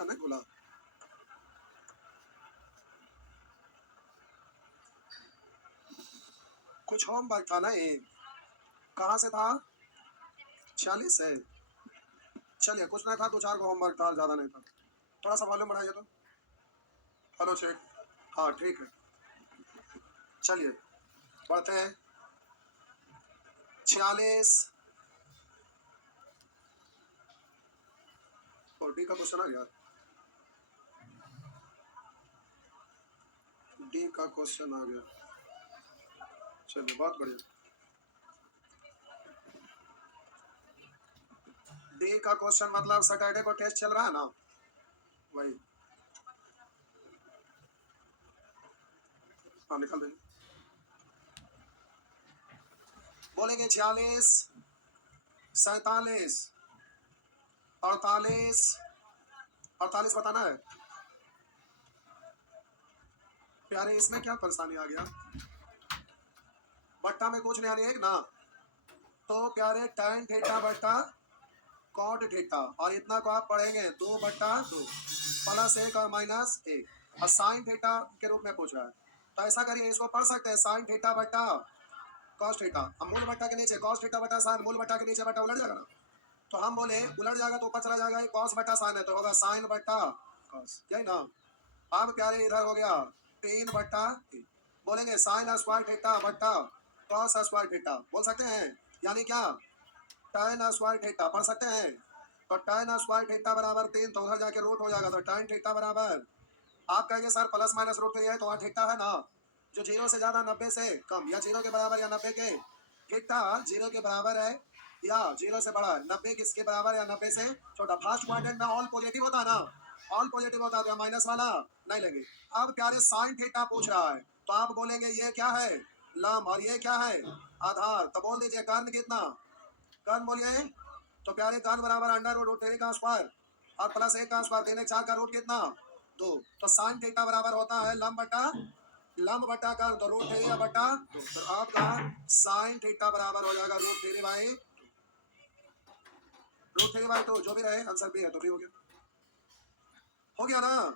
क्या नहीं बोला? कुछ होमवर्क था ना ये, कहाँ से था? 46 से। चलिए कुछ नहीं था, 2-4 को होमवर्क था, ज़्यादा नहीं था। थोड़ा सा वॉल्यूम बढ़ाइए तो। Hello check. हाँ ठीक है, चलिए बढ़ते हैं। 46 और डी का क्वेश्चन आ गया। डी का क्वेश्चन आ गया, चलिए बहुत बढ़िया। डी का क्वेश्चन मतलब सैटरडे को टेस्ट चल रहा है ना, वही। हाँ निकल देंगे। बोलेंगे 46, 47, 48, 48 बताना है। प्यारे इसमें क्या परेशानी आ गया? बट्टा में कुछ नहीं आ रही है ना, तो प्यारे tan थीटा बट्टा cot थीटा, और इतना को आप पढ़ेंगे 2/2 प्लस 1 और माइनस 1, और साइन थीटा के रूप में पूछ रहा है। तो ऐसा करिए, इसको पढ़ सकते हैं साइन थीटा बट्टा कॉस थीटा। अब मूल बट्टा के नीचे कॉस थीटा बट्टा साइन, मूल बट्टा के नीचे बट्टा उलट जाएगा ना, तो हम बोले उलट जाएगा तो ऊपर चला जाएगा, कॉस बट्टा साइन है तो होगा साइन बट्टा कॉस, यही ना। अब प्यारे इधर हो गया 3/3, बोलेंगे साइन स्क्वायर थीटा बट्टा कॉस स्क्वायर थीटा, बोल सकते हैं। यानी क्या, tan स्क्वायर थीटा पढ़ सकते हैं। तो tan स्क्वायर थीटा बराबर 3, तो उधर जाके रूट हो जाएगा, तो tan थीटा बराबर, आप कहेंगे सर प्लस माइनस रूट 3 है तो वहाँ थीटा है ना, जो 0 से ज्यादा 90 से कम या 0 के बराबर या 90 के, थीटा 0 के बराबर है या 0 से बड़ा है, 90 किसके बराबर या 90 से छोटा। फर्स्ट क्वाड्रेंट में ऑल पॉजिटिव होता है ना, ऑल पॉजिटिव होता है तो माइनस वाला नहीं लेंगे। अब प्यारे साइन थीटा पूछ रहा है, तो आप बोलेंगे ये क्या है, लंब, और ये क्या है, आधार। तो बोल दीजिए कर्ण कितना, कर्ण बोलिए। तो प्यारे कर्ण बराबर अंडर रूट रूट 3 का स्क्वायर और प्लस 1 का स्क्वायर, 3 का रूट कितना 2। तो साइन थीटा बराबर होता है लंब बटा कर्ण, तो रूट 3 बटा 2, तो आपका साइन थीटा बराबर हो जाएगा रूट 3/2, जो भी रहे आंसर भी है तो भी हो गया ना।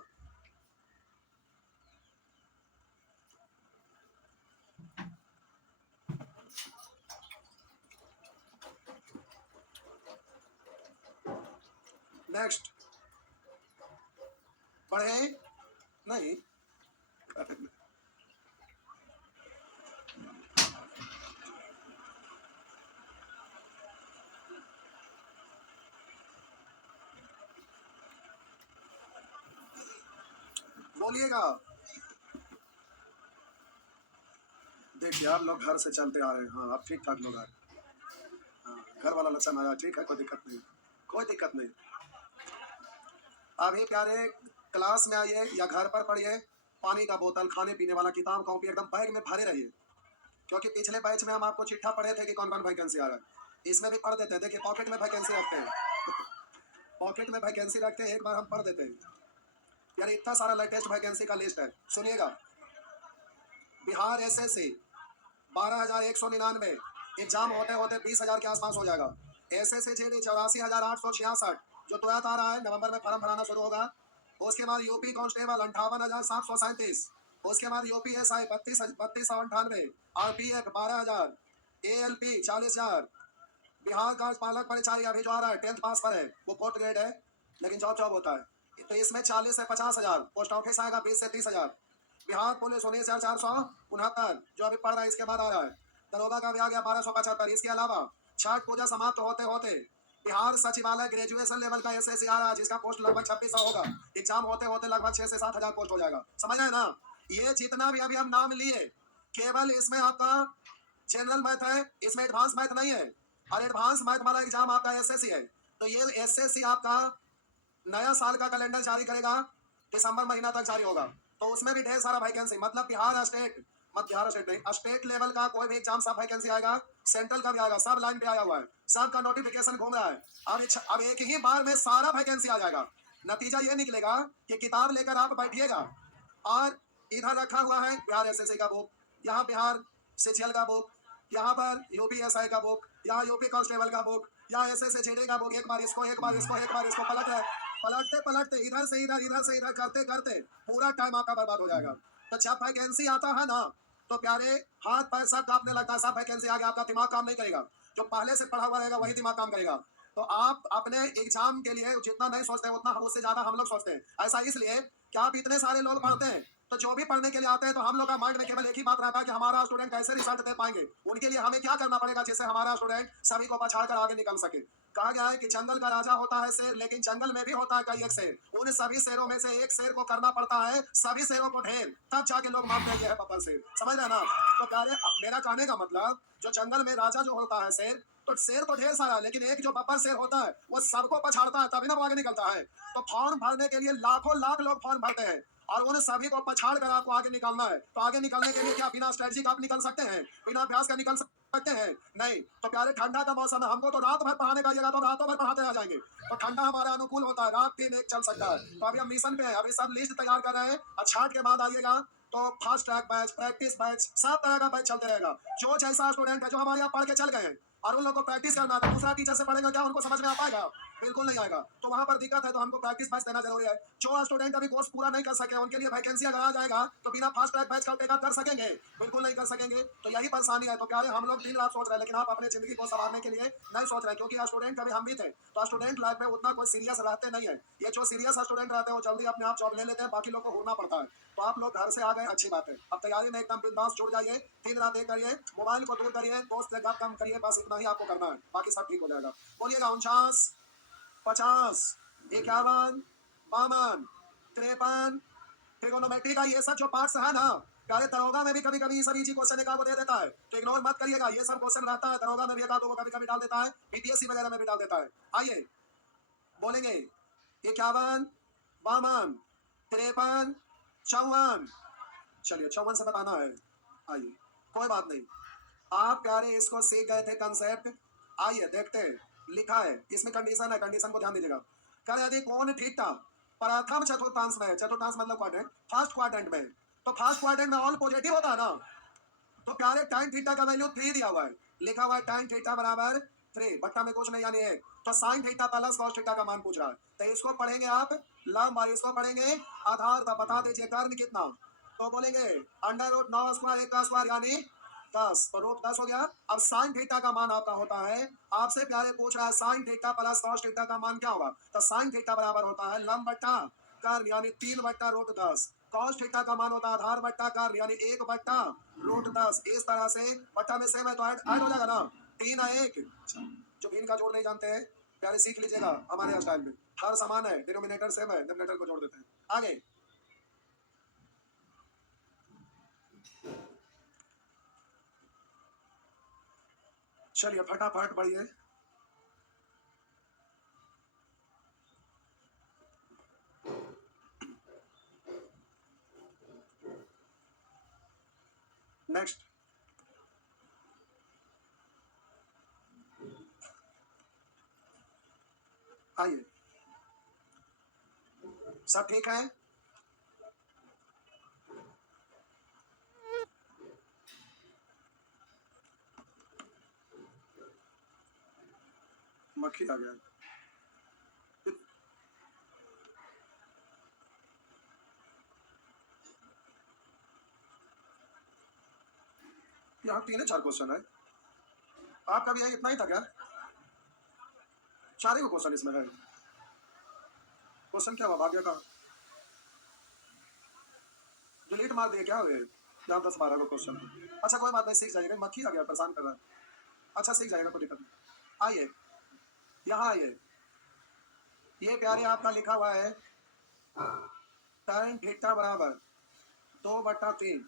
नेक्स्ट पढ़े नहीं, बोलिएगा। देखिए आप लोग घर से चलते आ रहे हैं, हाँ आप ठीक ठाक लोग आ रहे हैं, हाँ घर वाला लक्षण आया, ठीक है, कोई दिक्कत नहीं, कोई दिक्कत नहीं। अभी प्यारे क्लास में आइए या घर पर पढ़िए, पानी का बोतल, खाने पीने वाला, किताब कॉपी एकदम बैग में भरे रहिए, क्योंकि पिछले बैच में हम आपको चिट्ठा पढ़े थे कि कौन कौन वैकेंसी आ रहा है, इसमें भी पढ़ देते हैं। देखिए पॉकेट में वैकेंसी रखते हैं, पॉकेट में वैकेंसी रखते हैं, एक बार हम पढ़ देते हैं। यार इतना सारा लेटेस्ट वैकेंसी का लिस्ट है, सुनिएगा। बिहार एसएससी 12,199, एग्जाम होते होते 20,000 के आसपास हो जाएगा। एसएससी जीडी 84,866, जो तुरंत आ रहा है, नवंबर में फॉर्म भराना शुरू होगा। उसके बाद यूपी कांस्टेबल 58,737, उसके बाद UP SI 32,98, RPF 12,000, ALP 40,000। Bihar का पालक परिचारी अभी जो आ रहा है 10th पास पर है, वो 4th ग्रेड है, लेकिन जॉब जॉब होता है, तो इसमें 40 से 50,000। पोस्ट ऑफिस आएगा 20 से 30,000। बिहार पुलिस 19,469, जो अभी पढ़ रहा है, इसके बाद आ रहा है। दरोगा का भी आ गया 1275। इसके अलावा छठ पूजा समाप्त होते होते बिहार सचिवालय ग्रेजुएशन लेवल का एसएससी आ रहा है, जिसका पोस्ट लगभग 2600 होगा। एग्जाम होते होते लगभग 6 से 7,000 पोस्ट हो जाएगा, समझ रहे हैं ना। ये जितना भी अभी हम नाम लिए, केवल इसमें आपका जनरल मैथ है, इसमें एडवांस मैथ नहीं है, और एडवांस मैथ वाला एग्जाम आपका एसएससी है। तो ये एसएससी आपका नया साल का कैलेंडर जारी करेगा, दिसंबर महीना तक जारी होगा, तो उसमें भी ढेर सारा वैकेंसी, मतलब बिहार स्टेट, मत बिहार स्टेट नहीं, स्टेट लेवल का कोई भी एग्जाम सब वैकेंसी आएगा, सेंट्रल का भी आएगा, सब लाइन पे आया हुआ है, सबका नोटिफिकेशन घूम रहा है। अब एक ही बार में सारा वैकेंसी आ जाएगा। नतीजा ये निकलेगा कि किताब लेकर आप बैठिएगा, और इधर रखा हुआ है बिहार एसएससी का बुक, यहाँ बिहार सीजीएल का बुक, यहाँ पर यूपीएसआई का बुक, यहाँ यूपी कांस्टेबल का बुक, यहाँ एसएससी जीडी का बुक। एक बार इसको पलट पलटते पलटते इधर से इधर करते करते पूरा टाइम आपका बर्बाद हो जाएगा। तो जब वैकेंसी आता है ना, तो प्यारे हाथ पैर सब कांपने लगता है। सब वैकेंसी आ गया, आपका दिमाग काम नहीं करेगा। जो पहले से पढ़ा हुआ रहेगा वही दिमाग काम करेगा। तो आप अपने एग्जाम के लिए जितना नहीं सोचते उतना उससे ज्यादा हम लोग सोचते हैं। ऐसा इसलिए कि आप इतने सारे लोग पढ़ते हैं, तो जो भी पढ़ने के लिए आते हैं तो हम लोग का माइंड में केवल एक ही बात रहता है कि हमारा स्टूडेंट कैसे रिजल्ट दे पाएंगे। उनके लिए हमें क्या करना पड़ेगा जिससे हमारा स्टूडेंट सभी को पछाड़ कर आगे निकल सके। कहा गया है कि जंगल का राजा होता है शेर, लेकिन जंगल में भी होता है कई एक शेर। उन सभी शेरों में से एक शेर को करना पड़ता है सभी शेरों को ढेर, तब जाके लोग मानते हैं कि है बब्बर शेर। समझ रहे ना? तो प्यारे मेरा कहने का मतलब, जो जंगल में राजा जो होता है शेर, तो शेर तो ढेर सारा, लेकिन एक जो बब्बर शेर होता है वो सबको पछाड़ता है, तभी ना वो आगे निकलता है। तो फॉर्म भरने के लिए लाखों लाख लोग फॉर्म भरते हैं और उन सभी को पछाड़ कर आपको आगे निकलना है। तो आगे निकलने के लिए क्या बिना स्ट्रेटजी का आप निकल सकते हैं? बिना अभ्यास का निकल सकते हैं? नहीं। तो प्यारे ठंडा का मौसम है, हमको तो रात भर पढ़ाने का जगह तो रातों भर पढ़ाते आ जाएंगे। तो ठंडा हमारा अनुकूल होता है, रात दिन एक चल सकता है। तो अभी हम मिशन पे हैं, अभी सब लिस्ट तैयार कर रहे हैं और छाट के बाद आइएगा तो fast track batch, practice batch, सब तरह का बैच चलते रहेगा। जो जैसा स्टूडेंट है, जो हमारे यहाँ पढ़ के चल गए हैं और उन लोगों को प्रैक्टिस करना था, दूसरा टीचर से पढ़ेगा क्या उनको समझ में आ पाएगा? बिल्कुल नहीं आएगा। तो वहां पर दिक्कत है, तो हमको प्रैक्टिस बैच देना जरूरी है। जो स्टूडेंट अभी कोर्स पूरा नहीं कर सके उनके लिए वैकेंसी अगर आ जाएगा तो बिना फास्ट ट्रैक बैच का टेकअप कर सकेंगे? बिल्कुल नहीं कर सकेंगे। तो यही परेशानी है। तो क्या है, हम लोग दिन रात सोच रहे हैं, लेकिन आप अपने जिंदगी को संवारने के लिए नहीं सोच रहे, क्योंकि स्टूडेंट कभी हम भी थे। तो स्टूडेंट लाइफ में उतना कोई सीरियस रहते नहीं है। ये जो सीरियस स्टूडेंट रहते हैं वो जल्दी अपने आप जॉब ले लेते हैं, बाकी लोग को होना पड़ता है। तो आप लोग घर से आ गए, अच्छी बात है। अब तैयारी में एकदम बिंदास जुड़ जाइए, दिन रात एक करिए, मोबाइल को दूर करिए, दोस्त से बात कम करिए, बस इतना ही आपको करना है, बाकी सब ठीक हो जाएगा। बोलिएगा 49, 50, 51, 52, 53, ट्रिगोनोमेट्री का ये सब जो पार्ट्स है ना, प्यारे दरोगा में भी कभी कभी सभी जी क्वेश्चन एक दे देता है, तो इग्नोर मत करिएगा। ये सब क्वेश्चन रहता है दरोगा में भी, एक दो कभी कभी डाल देता है, बीपीएससी वगैरह में भी डाल देता है। आइए बोलेंगे 51, 52, 53, 54। चलिए 54 से बताना है। आइए, कोई बात नहीं, आप प्यारे इसको सीख गए थे कंसेप्ट। आइए देखते हैं, लिखा है इसमें कंडीशन है, कंडीशन को ध्यान दीजिएगा। कर यदि कोण थीटा प्रथम चतुर्थांश में, चतुर्थांश मतलब क्वाड्रेंट, फर्स्ट क्वाड्रेंट में, तो फर्स्ट क्वाड्रेंट में ऑल पॉजिटिव होता है ना, तो प्यारे टाइन थीटा का वैल्यू 3 दिया हुआ है, लिखा हुआ है टाइन थीटा बराबर 3, बट्टा में कुछ नहीं यानी 1। तो sine theta plus cos theta का मान पूछ रहा है, तो इसको पढ़ेंगे आप लंब और इसको पढ़ेंगे आधार। तो बता दीजिए कर्ण कितना, तो बोलेंगे अंडर रूट 9 स्क्वायर 1 का स्क्वायर यानी 10, तो रूट 10 हो गया। अब साइन थीटा का मान आपका होता है, आपसे प्यारे पूछ रहा है sine theta plus cos theta का मान क्या होगा, तो साइन थीटा बराबर होता है लंब बट्टा कर्ण यानी 3 बट्टा रूट 10। कॉस थीटा का मान होता है आधार बट्टा कर्ण यानी 1 बट्टा रूट 10। इस तरह से बट्टा में सेम है तो ऐड हो जाएगा ना, 3 है 1। जो भिन्न का जोड़ नहीं जानते हैं प्यारे सीख लीजिएगा, हमारे स्टाइल में हर समान है, डिनोमिनेटर सेम है, डिनोमिनेटर को जोड़ देते हैं। आगे चलिए फटाफट बढ़िए। नेक्स्ट आइए, सब ठीक है? मक्खी आ गया, यहाँ 3 4 क्वेश्चन है, आपका भी यही इतना ही था क्या? 4 ही क्वेश्चन इसमें है। क्वेश्चन क्या हुआ, भाग्य का डिलीट मार दिए क्या हुए? यहाँ 10 12 को क्वेश्चन। अच्छा कोई बात नहीं, सीख जाएगा। मक्खी आ गया, परेशान कर रहा है। अच्छा सीख जाएगा, कोई दिक्कत नहीं। आइए यहाँ आइए, ये प्यारे आपका लिखा हुआ है टाइन थीटा बराबर 2/3,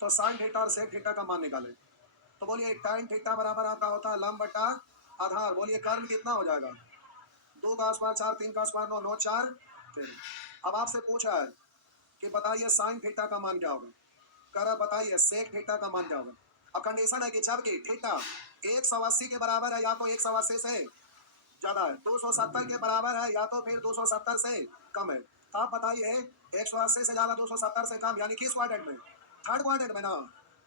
तो साइन थीटा और सेक थीटा का मान निकाले। तो बोलिए टाइन थीटा बराबर आपका होता है लंब बटा आधार। बोलिए कर्ण कितना हो जाएगा, 2 का स्क्वायर 4, 3 का स्क्वायर 9, 9 4 13। अब आपसे पूछा है कि बताइए साइन थीटा का मान क्या होगा, कर बताइए सेक थीटा का मान क्या होगा। अब कंडीशन है कि जबकि थीटा 180 के बराबर है या तो 180 से ज्यादा है, 270 के बराबर है या तो फिर 270 से कम है। आप बताइए 180 से ज्यादा 270 से कम यानी किस क्वाड्रेंट में? थर्ड क्वाड्रेंट में ना।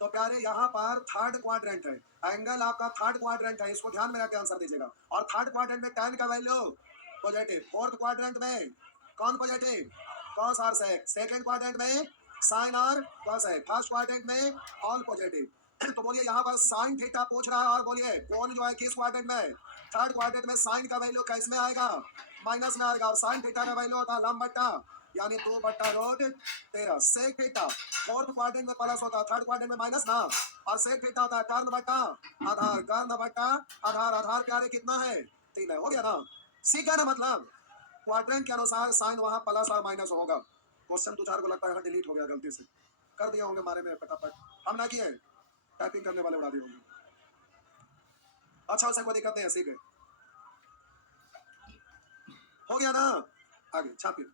तो प्यारे यहाँ पर थर्ड क्वाड्रेंट है, एंगल आपका थर्ड क्वाड्रेंट है, इसको ध्यान में रख के आंसर दीजिएगा। और थर्ड क्वाड्रेंट में tan का वैल्यू पॉजिटिव। फोर्थ क्वाड्रेंट में कौन पॉजिटिव? कॉस और सेक। सेकंड क्वाड्रेंट में साइन और कॉसेक। फर्स्ट क्वाड्रेंट में ऑल पॉजिटिव। तो बोलिए यहाँ पर साइन थीटा पूछ रहा है और बोलिए कौन जो है किस क्वाड्रेंट में? थर्ड क्वाड्रेंट में। साइन का वैल्यू किस में आएगा? माइनस में आएगा और साइन थीटा का वैल्यू होता है लंब बट्टा यानी 2/√13। सेक थीटा फोर्थ क्वाड्रेंट में प्लस होता है, थर्ड क्वाड्रेंट में माइनस ना। और सेक थीटा होता है कर्ण बट्टा आधार। कर्ण बट्टा आधार। आधार प्यारे कितना है? 3 है। हो गया ना? सीखा ना? मतलब क्वाड्रेंट के अनुसार साइन वहां प्लस और माइनस होगा। क्वेश्चन 2-4 को लगता है डिलीट हो गया गलती से, कर दिया होंगे मारे में फटाफट, हम ना किए, टाइपिंग करने वाले उड़ा दिए होंगे। अच्छा, उसे कोई दिक्कत नहीं है, सीख गए। हो गया ना? आगे छापिए,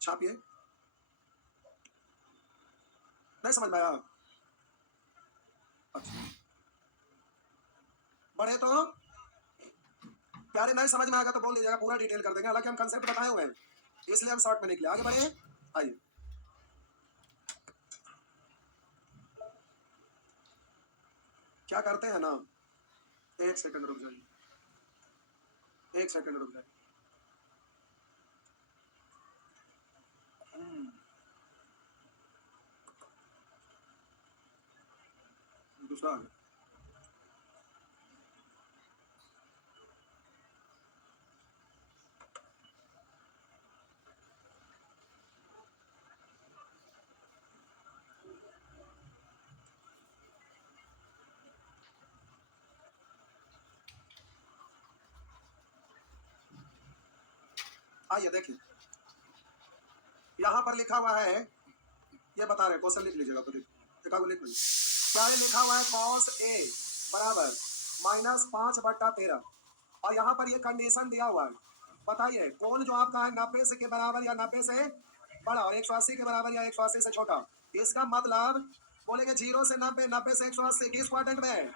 छापिए। नहीं समझ में आया? अच्छा, बढ़े तो प्यारे, नहीं समझ में आएगा तो बोल दीजिएगा, पूरा डिटेल कर देंगे। हालांकि हम कंसेप्ट बताए हुए हैं, इसलिए हम शॉर्ट में निकले। आगे बढ़े, आइए। क्या करते हैं ना, एक सेकंड रुक जाइए, एक सेकंड रुक जाइए। दूसरा आ गया। आइए देखिए, यहाँ पर लिखा हुआ है, ये बता रहे, क्वेश्चन लिख लीजिएगा तो देखो, लिख लीजिए। क्या लिखा हुआ है? कॉस ए बराबर -5/13 और यहाँ पर ये कंडीशन दिया हुआ है। बताइए कौन जो आपका है 90 से के बराबर या 90 से बड़ा और 180 के बराबर या 180 से छोटा। इसका मतलब बोलेंगे 0 से 90, 90 से 180 किस क्वाड्रेंट में है?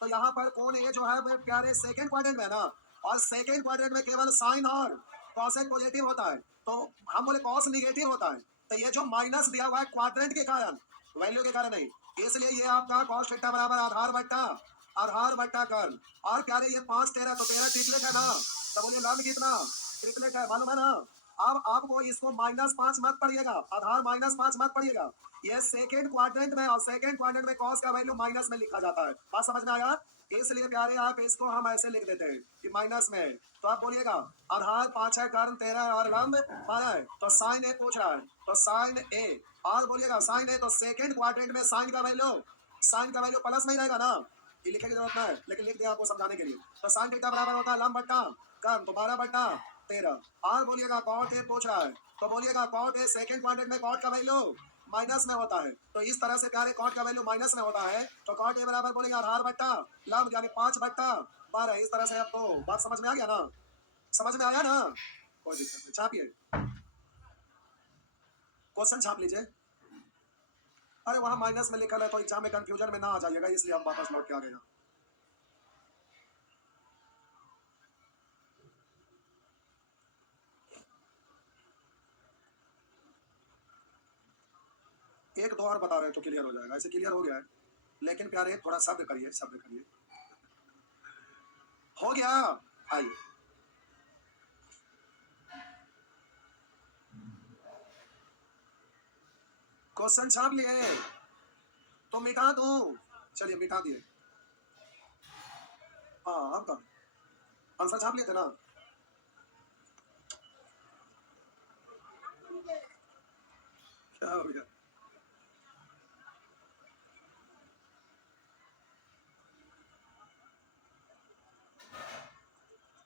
तो यहाँ पर कौन ये जो है वो प्यारे सेकंड क्वाड्रेंट में है ना। और सेकंड क्वाड्रेंट में केवल साइन और कॉसेक पॉजिटिव होता है, तो हम बोले कॉस निगेटिव होता है। तो ये जो माइनस दिया हुआ है क्वाड्रेंट के कारण, वैल्यू के कारण नहीं, इसलिए ये आपका कॉस थीटा बराबर आधार बट्टा कर्ण। और प्यारे ये 5 13 तो 13 ट्रिपलेट है ना। तो बोलिए लंब कितना? ट्रिपलेट है, मालूम है ना। अब आपको इसको -5 मत पढ़िएगा, आधार -5 मत पढ़िएगा। ये सेकंड क्वाड्रेंट में और सेकंड क्वाड्रेंट में कॉस का वैल्यू माइनस में लिखा जाता है। बात समझ में आया? इसलिए प्यारे आप इसको हम ऐसे लिख देते हैं कि माइनस में है। तो आप बोलिएगा आधार 5 है, कर्ण 13 है और लंब 12 है। तो साइन ए पूछ रहा है, तो साइन ए। और बोलिएगा साइन ए, तो सेकंड क्वाड्रेंट में साइन का वैल्यू प्लस में ही रहेगा ना। ये लिखने की जरूरत नहीं है, लेकिन लिख दिया आपको समझाने के लिए। तो साइन थीटा बराबर होता है लंब बट्टा कर्ण, तो 12/13। और बोलिएगा कॉट ए पूछ रहा है, तो बोलिएगा कॉट ए सेकंड क्वाड्रेंट में कॉट का वैल्यू माइनस में होता है। तो इस तरह से प्यारे कॉट का वैल्यू माइनस में होता है, तो कॉट ए बराबर बोलेगा आधार बट्टा लंब यानी 5/12। इस तरह से आपको बात समझ में आ गया ना? समझ में आया ना? कोई दिक्कत नहीं, छापिए, क्वेश्चन छाप लीजिए। अरे वहां माइनस में लिखा है तो एग्जाम में कंफ्यूजन में ना आ जाइएगा, इसलिए हम वापस लौट के आ गए। एक दो और बता रहे तो क्लियर हो जाएगा, ऐसे क्लियर हो गया है। लेकिन प्यारे थोड़ा शब्द करिए, शब्द करिए। हो गया, आइए। क्वेश्चन छाप लिए तो मिटा दूं? चलिए मिटा दिए। हाँ, आपका आंसर छाप लिए थे ना? क्या हो गया?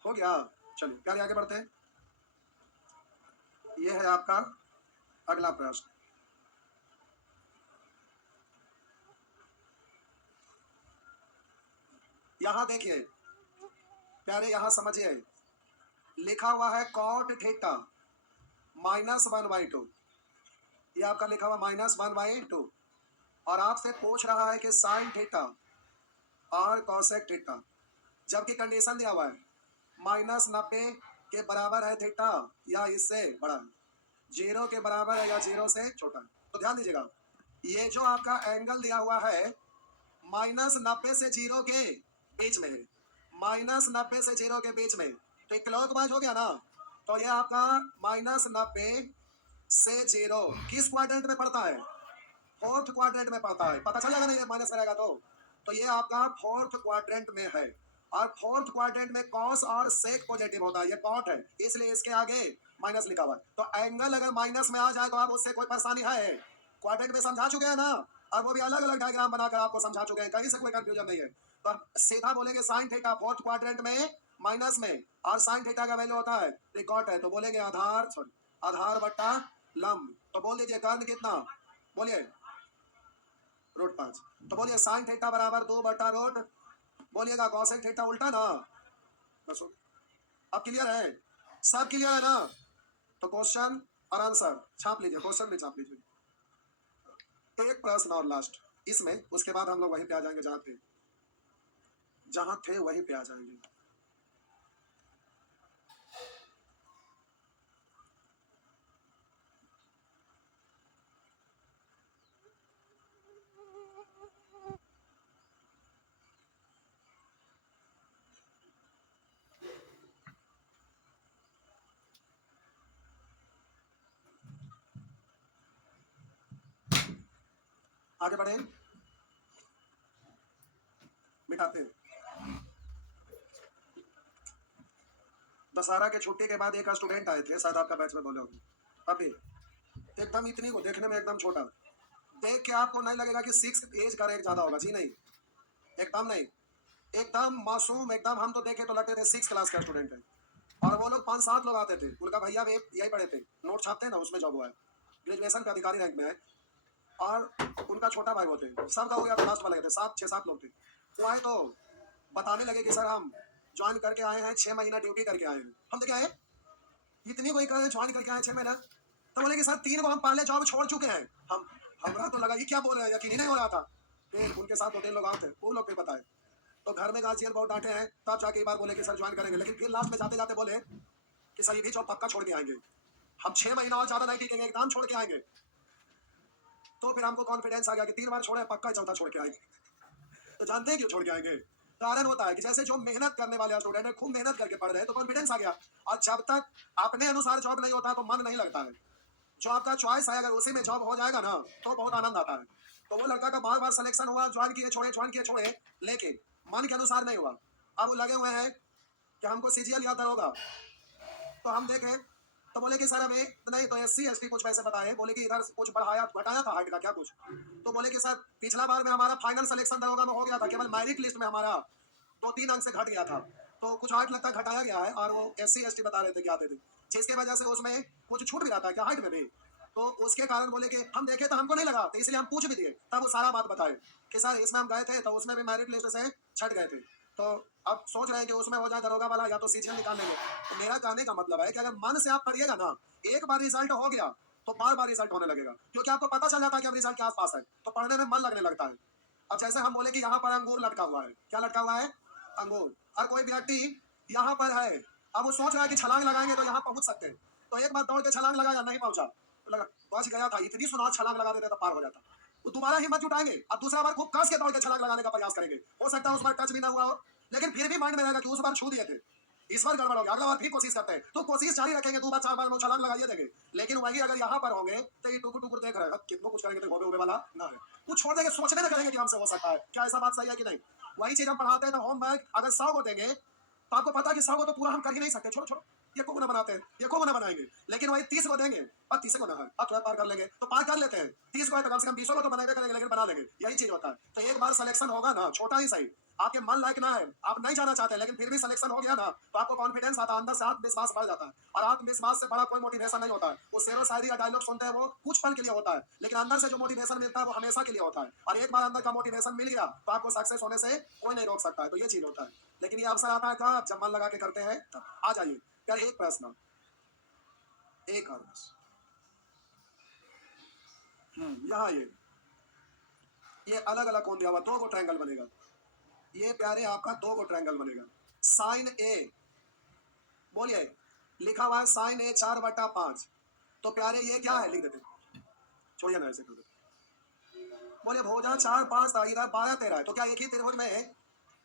हो गया, चलिए प्यारे आगे बढ़ते हैं। ये है आपका अगला प्रश्न। यहां देखिए प्यारे, यहां समझिए, लिखा हुआ है कॉट थीटा -1/2। ये आपका लिखा हुआ -1/2 और आपसे पूछ रहा है कि साइन थीटा और कॉसेक थीटा, जबकि कंडीशन दिया हुआ है -90 के बराबर है थीटा या इससे बड़ा है, 0 के बराबर है या 0 से छोटा है। तो ध्यान दीजिएगा, ये जो आपका एंगल दिया हुआ है -90 से 0 के बीच में, -90 से 0 के बीच में, तो एक क्लॉकवाइज हो गया ना, तो ये आपका -90 से 0 किस क्वाड्रेंट में पड़ता है? फोर्थ क्वाड्रेंट में पड़ता है। पता चल जाएगा ना ये माइनस करेगा तो ये आपका फोर्थ क्वाड्रेंट में है। और फोर्थ क्वाड्रेंट में कॉस और सेक पॉजिटिव होता है, ये कॉट है, इसलिए इसके आगे माइनस लिखा हुआ है। तो एंगल अगर माइनस में आ जाए तो आप उससे कोई परेशानी है? क्वाड्रेंट में समझा चुके हैं ना, और वो भी अलग अलग डायग्राम बनाकर आपको समझा चुके हैं, कहीं से कोई कंफ्यूजन नहीं है। तो सीधा बोलेंगे साइन थीटा फोर्थ क्वाड्रेंट में माइनस में, और साइन थीटा का वैल्यू होता है कॉट है, तो बोलेंगे आधार, सॉरी आधार बट्टा लंब। तो बोल दीजिए कर्ण कितना, बोलिए √5। तो बोलिए साइन थीटा बराबर 2/√, बोलिएगा कॉसेक थीटा उल्टा ना। बस अब क्लियर है, सब क्लियर है ना? तो क्वेश्चन और आंसर छाप लीजिए, क्वेश्चन भी छाप लीजिए। एक प्रश्न और लास्ट इसमें, उसके बाद हम लोग वहीं पे आ जाएंगे जहां थे वहीं पे आ जाएंगे। आगे बढ़े, मिटाते। दशहरा के छुट्टी के बाद एक स्टूडेंट आए थे, शायद आपका बैच में बोले होंगे। अभी एकदम इतनी को देखने में एकदम छोटा, देख के आपको नहीं लगेगा कि 6 एज का रेट ज्यादा होगा जी, नहीं, एकदम नहीं, एकदम मासूम, एकदम हम तो देखे तो लगते थे 6 क्लास का स्टूडेंट है। और वो लोग 5-7 लोग आते थे, उनका भैया भी यही पढ़े थे, नोट छापते हैं ना, उसमें जॉब हुआ है, ग्रेजुएशन का अधिकारी रैंक में है। और उनका छोटा भाई होते सबका हो गया, तो लास्ट वाले थे 6-7 लोग थे। वो आए तो बताने लगे कि सर हम ज्वाइन करके आए हैं, 6 महीना ड्यूटी करके आए हैं। हम तो क्या है इतनी कोई कर ज्वाइन करके आए 6 महीना, तो बोले कि सर 3 को हम पहले जॉब छोड़ चुके हैं। हम हमारा तो लगा ये क्या बोल रहे हैं, यकीन ही नहीं हो रहा था। फिर उनके साथ 2-3 लोग आते, वो लोग भी बताए, तो घर में गार्जियन बहुत डांटे हैं, तब जाके एक बार बोले कि सर ज्वाइन करेंगे। लेकिन फिर लास्ट में जाते जाते बोले कि सर ये भी जॉब पक्का छोड़ के आएंगे, हम 6 महीना और ज्यादा नहीं टिकेंगे, एकदम छोड़ के आएंगे। तो फिर हमको कॉन्फिडेंस आ गया कि 3 बार छोड़े, पक्का चौथा छोड़ के आएंगे। तो जानते हैं क्यों छोड़ के आएंगे? कारण होता है कि जैसे जो मेहनत करने वाले स्टूडेंट है, खूब मेहनत करके पढ़ रहे हैं, तो कॉन्फिडेंस आ गया। और जब तक अपने अनुसार जॉब नहीं होता तो मन नहीं लगता है। जो आपका चॉइस है अगर उसी में जॉब हो जाएगा ना, तो बहुत आनंद आता है। तो वो लड़का का बार बार सिलेक्शन हुआ, ज्वाइन किए छोड़े, ज्वाइन किए छोड़े, लेकिन मन के अनुसार नहीं हुआ। अब वो लगे हुए हैं कि हमको सीजीएल याद होगा। तो हम देखें तो बोले कि सर हमें नहीं, तो SC ST कुछ पैसे बताए, बोले कि इधर कुछ बढ़ाया घटाया था हाइट का क्या कुछ। तो बोले कि सर पिछला बार में हमारा फाइनल सिलेक्शन दरोगा में हो गया था, केवल मेरिट लिस्ट में हमारा 2-3 अंक से घट गया था, तो कुछ हाइट लगता घटाया गया है। और वो SC ST बता रहे थे कि आते थे, जिसके वजह से उसमें कुछ छूट भी रहा था क्या हाइट में भी। तो उसके कारण बोले कि हम देखे तो हमको नहीं लगा, तो इसलिए हम पूछ भी दिए, तब वो सारा बात बताए कि सर इसमें हम गए थे तो उसमें भी मेरिट लिस्ट से छट गए थे। तो अब सोच रहे हैं कि उसमें हो जाए दरोगा वाला, या तो सीजीएल निकाल लेंगे। तो मेरा कहने का मतलब है कि अगर मन से आप पढ़िएगा ना, एक बार रिजल्ट हो गया तो बार बार रिजल्ट होने लगेगा, क्योंकि आपको पता चल जाता है कि अब रिजल्ट के आसपास है, तो पढ़ने में मन लगने लगता है। अब जैसे हम बोले कि यहाँ पर अंगूर लटका हुआ है, क्या लटका हुआ है? अंगूर। और कोई व्यक्ति यहाँ पर है, अब वो सोच रहा है कि छलांग लगाएंगे तो यहाँ पहुंच सकते हैं, तो एक बार दौड़ के छलांग लगाया, नहीं पहुंचा, तो लगा बच गया था, इतनी सुनार छलांग लगा देते तो पार हो जाता। वो दोबारा हिम्मत जुटाएंगे, अब दूसरा बार खूब कस के दौड़ के छलांग लगाने का प्रयास करेंगे। हो सकता है उस बार टच भी ना हुआ हो, लेकिन फिर भी माइंड में रहेगा कि उस बार छू दिए थे, इस बार गड़बड़ हो गया, अगला बार फिर कोशिश करते हैं, तो कोशिश जारी रखेंगे, 2 बार 4 बार छलांग लगाइए देंगे। लेकिन वही अगर यहाँ पर होंगे तो ये टुकुर टुकुर देख रहे हैं, कितना कुछ करेंगे तो होबे होबे वाला ना है, वो छोड़ देंगे, सोचने में करेंगे कि हमसे हो सकता है। क्या ऐसा बात सही है कि नहीं? वही चीज हम पढ़ाते हैं, तो होमवर्क अगर 100 को देंगे तो आपको पता है कि 100 को तो पूरा हम कर ही नहीं सकते, छोड़ो छोड़ो, ये को गुना बनाते हैं, ये को गुना बनाएंगे। लेकिन वही 30 को देंगे और 30 को ना है, अब थोड़ा पार कर लेंगे, तो पार कर लेते हैं। 30 को है तो कम से कम 20 को तो बनाते करेंगे, लेकिन बना लेंगे, यही चीज होता है। तो एक बार सिलेक्शन होगा ना, छोटा ही सही, आपके मन लायक ना है, आप नहीं जाना चाहते, लेकिन फिर भी सिलेक्शन हो गया ना, तो आपको कॉन्फिडेंस आता है, अंदर से आत्मविश्वास बढ़ जाता है। और आत्मविश्वास से बड़ा कोई मोटिवेशन नहीं होता है। वो शेरो शायरी का डायलॉग सुनते हैं वो कुछ पल के लिए होता है, लेकिन अंदर से जो मोटिवेशन मिलता है वो हमेशा के लिए होता है। और एक बार अंदर का मोटिवेशन मिल गया तो आपको सक्सेस होने से कोई नहीं रोक सकता है, तो ये चीज होता है। लेकिन ये अवसर आता है कब? जब मन लगा के करते हैं तब। आ जाइए, क्या एक प्रश्न, एक और बस। यहाँ ये अलग अलग कौन दिया हुआ, 2 को ट्रायंगल बनेगा, ये प्यारे आपका 2 को ट्रायंगल बनेगा। साइन ए, बोलिए, लिखा हुआ है साइन ए 4/5, तो प्यारे ये क्या है लिख देते, छोड़िए ना ऐसे कर देते। बोलिए भुजा 4 5 था, इधर 12 13 है, तो क्या एक ही त्रिभुज में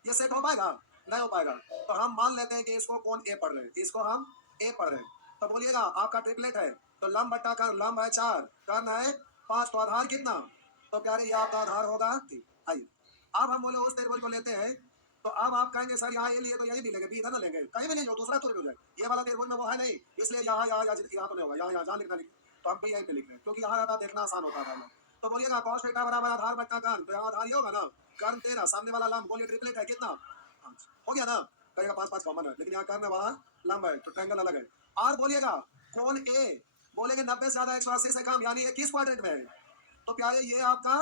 ये सेट हो पाएगा? नहीं हो पाएगा। तो हम मान लेते हैं कि इसको कौन ए पढ़ रहे हैं, इसको हम ए पढ़ रहे हैं। तो बोलिएगा आपका ट्रिपलेट है, तो लंब बट्टा कर, लंब है 4, कर्ण है 5, तो आधार कितना? तो प्यारे ये आपका आधार होगा 3। आइए अब हम बोले उस त्रिभुज को लेते हैं, तो अब आप कहेंगे सर यहाँ ए लिए तो यही भी लेंगे, बी इधर ना लेंगे, कहीं भी नहीं जो दूसरा त्रिभुज है, ये वाला त्रिभुज में वो है नहीं, इसलिए यहाँ यहाँ यहाँ तो नहीं होगा, यहाँ जहाँ लिखना लिख, तो हम भी यहीं पे लिख रहे हैं क्योंकि यहाँ रहता देखना आसान होता था। तो बोलिएगा cos थीटा बराबर आधार बट्टा कर्ण, तो यहाँ आधार ही होगा ना, कर्ण 13, सामने वाला लंब, बोलिए ट्रिपलेट है कितना 5, हो गया ना, कहेगा 5 5 कॉमन है, लेकिन यहाँ कर्ण है वहाँ लंब है, तो ट्रायंगल अलग है। और बोलिएगा कौन ए, बोलेंगे 90 से ज्यादा 180 से कम, यानी ये किस क्वाड्रेंट में है? तो प्यारे ये आपका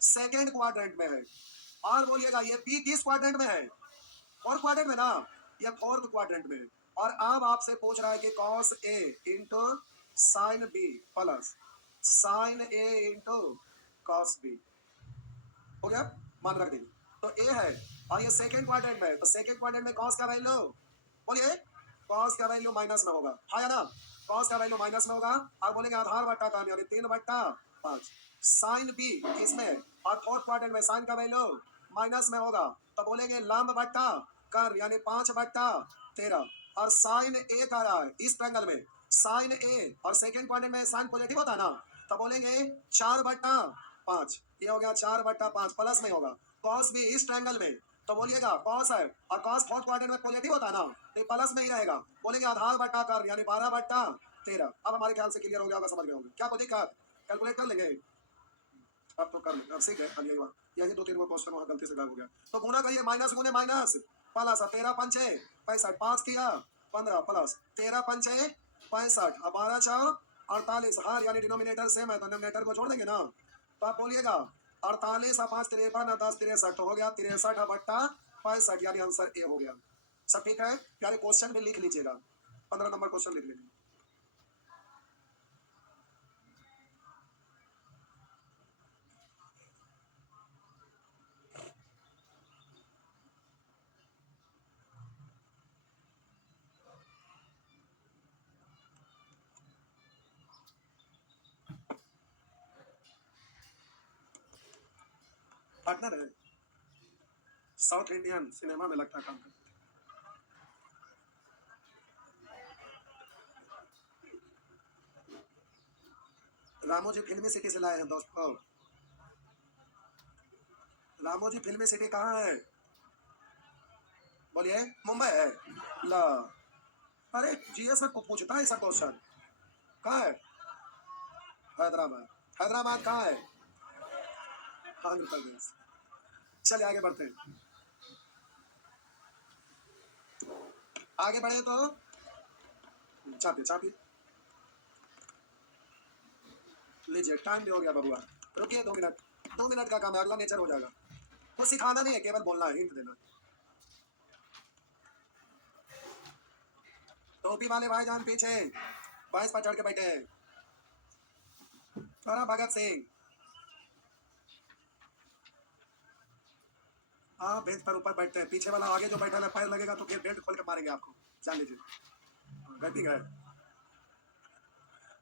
सेकेंड क्वाड्रेंट में है। और बोलिएगा ये पी किस क्वाड्रेंट में है? फोर्थ क्वाड्रेंट में ना, ये फोर्थ क्वाड्रेंट में। और अब आपसे पूछ रहा है कि cos A into sine B plus sine A into cos B, हो गया, मान रख दी। तो A है और ये सेकेंड क्वाड्रेंट में है, तो सेकेंड क्वाड्रेंट में cos का वैल्यू, बोलिए cos का वैल्यू माइनस में होगा, हाँ या ना, cos का वैल्यू माइनस में होगा। और बोलेंगे आधार बट्टा कर्ण यानी 3/5, साइन बी इसमें और फोर्थ क्वाड्रेंट में साइन का वैल्यू माइनस में होगा, तो बोलेंगे लंब बट्टा कर्ण यानी 5/13। और साइन ए का रहा है इस ट्रायंगल में, साइन ए और सेकेंड क्वाड्रेंट में साइन पॉजिटिव होता है ना, तो बोलेंगे 4/5, ये हो गया 4/5 प्लस में होगा। कॉस भी इस ट्रायंगल में, तो बोलिएगा कॉस है और कॉस फोर्थ क्वाड्रेंट में पॉजिटिव होता है ना, तो प्लस में ही रहेगा, बोलेंगे आधार बट्टा कर्ण यानी 12/13। अब हमारे ख्याल से क्लियर हो गया होगा, समझ गए होंगे, क्या कोई दिक्कत? कैलकुलेट कर लेंगे, अब तो कर, अब सीख गए, यही 2 3 क्वेश्चन वहाँ गलती से गायब हो गया। तो गुना करिए, माइनस गुने माइनस प्लस, 13 पंचे 65, 5 किया 15 प्लस 13 पंचे 65, 12 4 48, हार यानी डिनोमिनेटर सेम है तो डिनोमिनेटर को छोड़ देंगे ना। तो आप बोलिएगा 48 और 5 53 और 10 63, तो हो गया 63/65, यानी आंसर ए हो गया। सब ठीक है प्यारे, क्वेश्चन भी लिख लीजिएगा, 15 नंबर क्वेश्चन लिख लीजिए। पार्टनर है, साउथ इंडियन सिनेमा में लगता काम करता। रामोजी फिल्मी सिटी से लाए हैं दोस्तों। रामोजी फिल्मी सिटी कहाँ है? बोलिए मुंबई है। ला, अरे जीएस में पूछता है ऐसा क्वेश्चन, कहाँ है? हैदराबाद। हैदराबाद कहाँ है? आंध्र प्रदेश। चलिए आगे बढ़ते हैं, आगे बढ़े तो चापिए चापिए, लीजिए टाइम भी हो गया बबुआ, रुकिए 2 मिनट, 2 मिनट का काम है, अगला नेचर हो जाएगा। कुछ सिखाना नहीं है, केवल बोलना है, हिंट देना। टोपी वाले भाईजान पीछे बाइस पर चढ़ के बैठे हैं, भगत सिंह, हाँ बेंच पर ऊपर बैठते हैं, पीछे वाला आगे जो बैठा है पैर लगेगा तो फिर बेल्ट खोल के मारेंगे आपको, जान लीजिए, गलती है।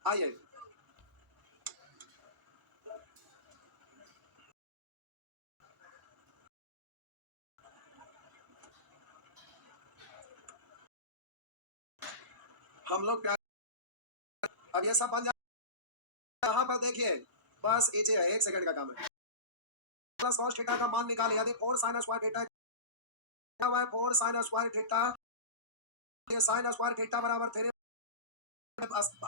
आइए हम लोग क्या, अब ये सब बन जाए, यहाँ पर देखिए बस नीचे है, 1 सेकंड का काम है। प्लस cos थीटा का मान निकाले, यदि 4 sin स्क्वायर थीटा क्या हुआ है, 4 sin स्क्वायर थीटा, ये sin स्क्वायर थीटा बराबर 3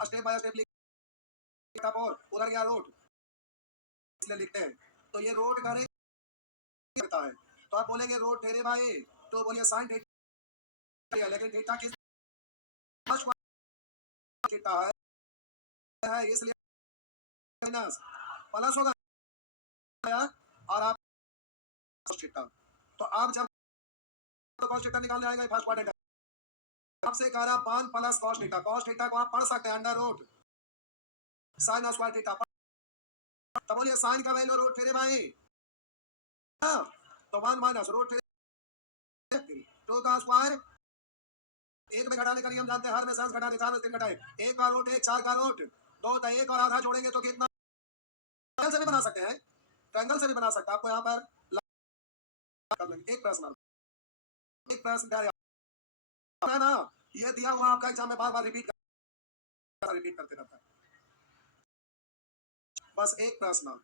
स्टेप बाय स्टेप लिखा, और उधर गया रूट, इसलिए लिखते हैं, तो ये रूट करेंगे है, तो आप बोलेंगे रूट 3/, तो बोलिए sin थीटा, लेकिन थीटा किस थीटा है इसलिए माइनस प्लस होगा, और आप थीटा, तो आप जब cos थीटा निकालने आएगा फर्स्ट क्वाड्रेंट, आपसे कह रहा 5 plus cos theta, cos theta को आप पढ़ सकते हैं under root sin square theta, तो बोलिए sin का वैल्यू रूट 3/, तो 1 माइनस रूट 3, 2 का स्क्वायर, एक में घटाने का नियम जानते हैं, हर में सांस घटा दे, 4 में 3 घटाए, 1 का रूट 1, 4 का रूट 2, तो 1 और आधा जोड़ेंगे तो कितना, ट्रायंगल से भी बना सकते हैं, ट्रायंगल से भी बना सकते हैं, आपको यहाँ पर एक प्रश्न एक प्रश्न क्या है ना, ये दिया हुआ आपका एग्जाम में बार बार रिपीट करते रहता है। बस एक प्रश्न,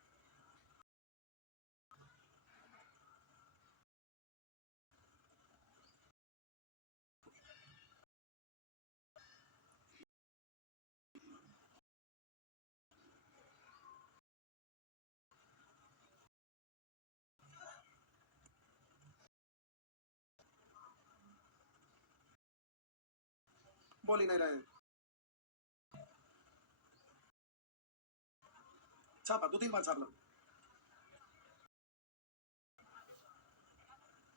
बोल ही नहीं रहे। छापा 2-3 बार छाप लो,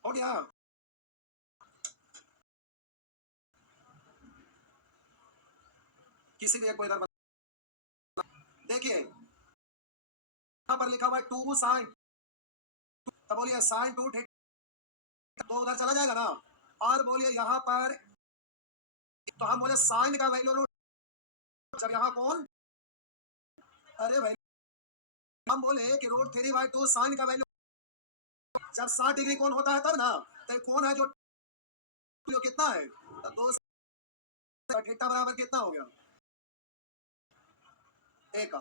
हो गया। किसी भी एक को इधर देखिए, यहाँ पर लिखा हुआ है 2 साइन, तो बोलिए साइन 2 तो उधर चला जाएगा ना। और बोलिए यहाँ पर, तो हम बोले साइन का वैल्यू रूट, जब यहाँ कौन, अरे भाई हम बोले कि √3/2 साइन का वैल्यू जब 60 डिग्री कौन होता है तब ना, तो कौन है जो कितना है, तो 2 थीटा बराबर कितना हो गया, एक का,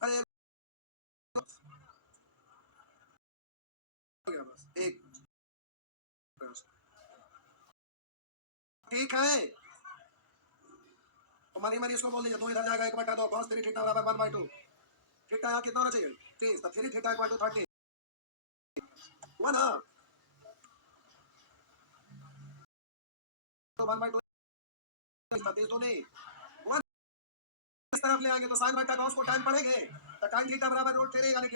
अरे हो गया बस एक। ठीक है, तो मनी मनी इसको बोल दीजिए, 2 इधर जाएगा 1/2 cos 3 थीटा बराबर 1/2। थीटा यहाँ कितना होना चाहिए 30, तो 3 थीटा 1/2 30 हुआ ना, तो 1/2 30 तो नहीं हुआ। इस तरफ ले आएंगे तो साइन बटा cos को टाइम पढ़ेंगे, तो टाइम थीटा बराबर √3 यानी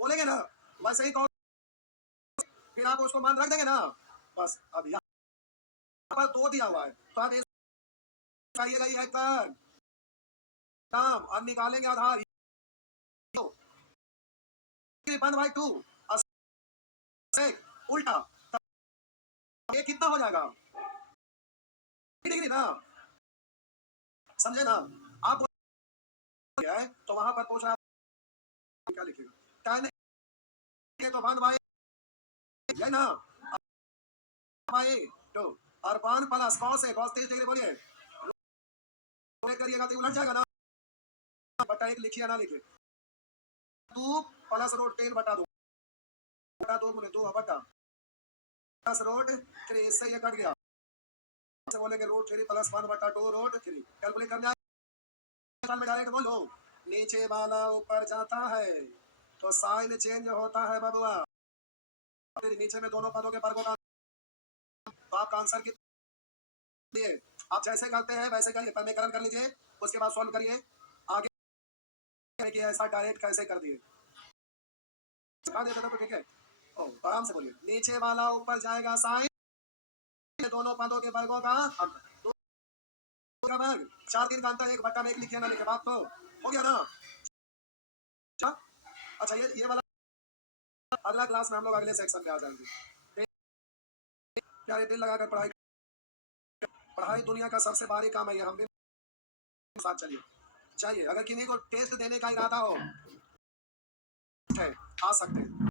बोलेंगे ना, वैसे ही cos, फिर आप उसको मान रख देंगे ना। बस अब यहाँ पर 2 दिया हुआ है, तो आप चाहिए गई है कर काम, अब निकालेंगे आधार 1/2 उल्टा, ये कितना हो जाएगा डिग्री ना, समझे ना आप। है तो वहां पर पूछ रहा क्या लिखेगा, tan के तो 1/, है ना, भाई तो और 1 प्लस cos है, cos 30 डिग्री बोलिए, करिएगा तो उलट जाएगा ना, बटा 1 लिखिए ना लिखिए, 2 प्लस √3/2 बटा 2 गुने 2 बटा प्लस √3, इससे ये कट गया, से बोलेंगे √3 प्लस 1/2 √3, कैलकुलेट करना है में डायरेक्ट बोलो, नीचे वाला ऊपर जाता है तो साइन चेंज होता है बबुआ, फिर नीचे में दोनों पदों के वर्गों का, तो आपका आंसर कितना, आप जैसे करते हैं वैसे करिए, समीकरण कर लीजिए, उसके बाद सॉल्व करिए आगे कि ऐसा डायरेक्ट कैसे कर दिए, तो ठीक है। आराम से बोलिए, नीचे वाला ऊपर जाएगा साइन दोनों पदों के वर्गों का अंतर, 4 3 का अंतर 1/1 लिखिए ना लिखे, बात तो हो गया ना। अच्छा ये वाला अगला क्लास में हम लोग अगले सेक्शन में आ जाएंगे। यार दिल लगाकर पढ़ाई, पढ़ाई दुनिया का सबसे भारी काम है, ये हम भी साथ चलिए चाहिए। अगर किन्हीं को टेस्ट देने का इरादा हो है आ सकते हैं,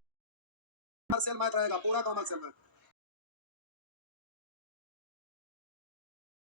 कमर्शियल मैथ रहेगा, पूरा कमर्शियल मैथ।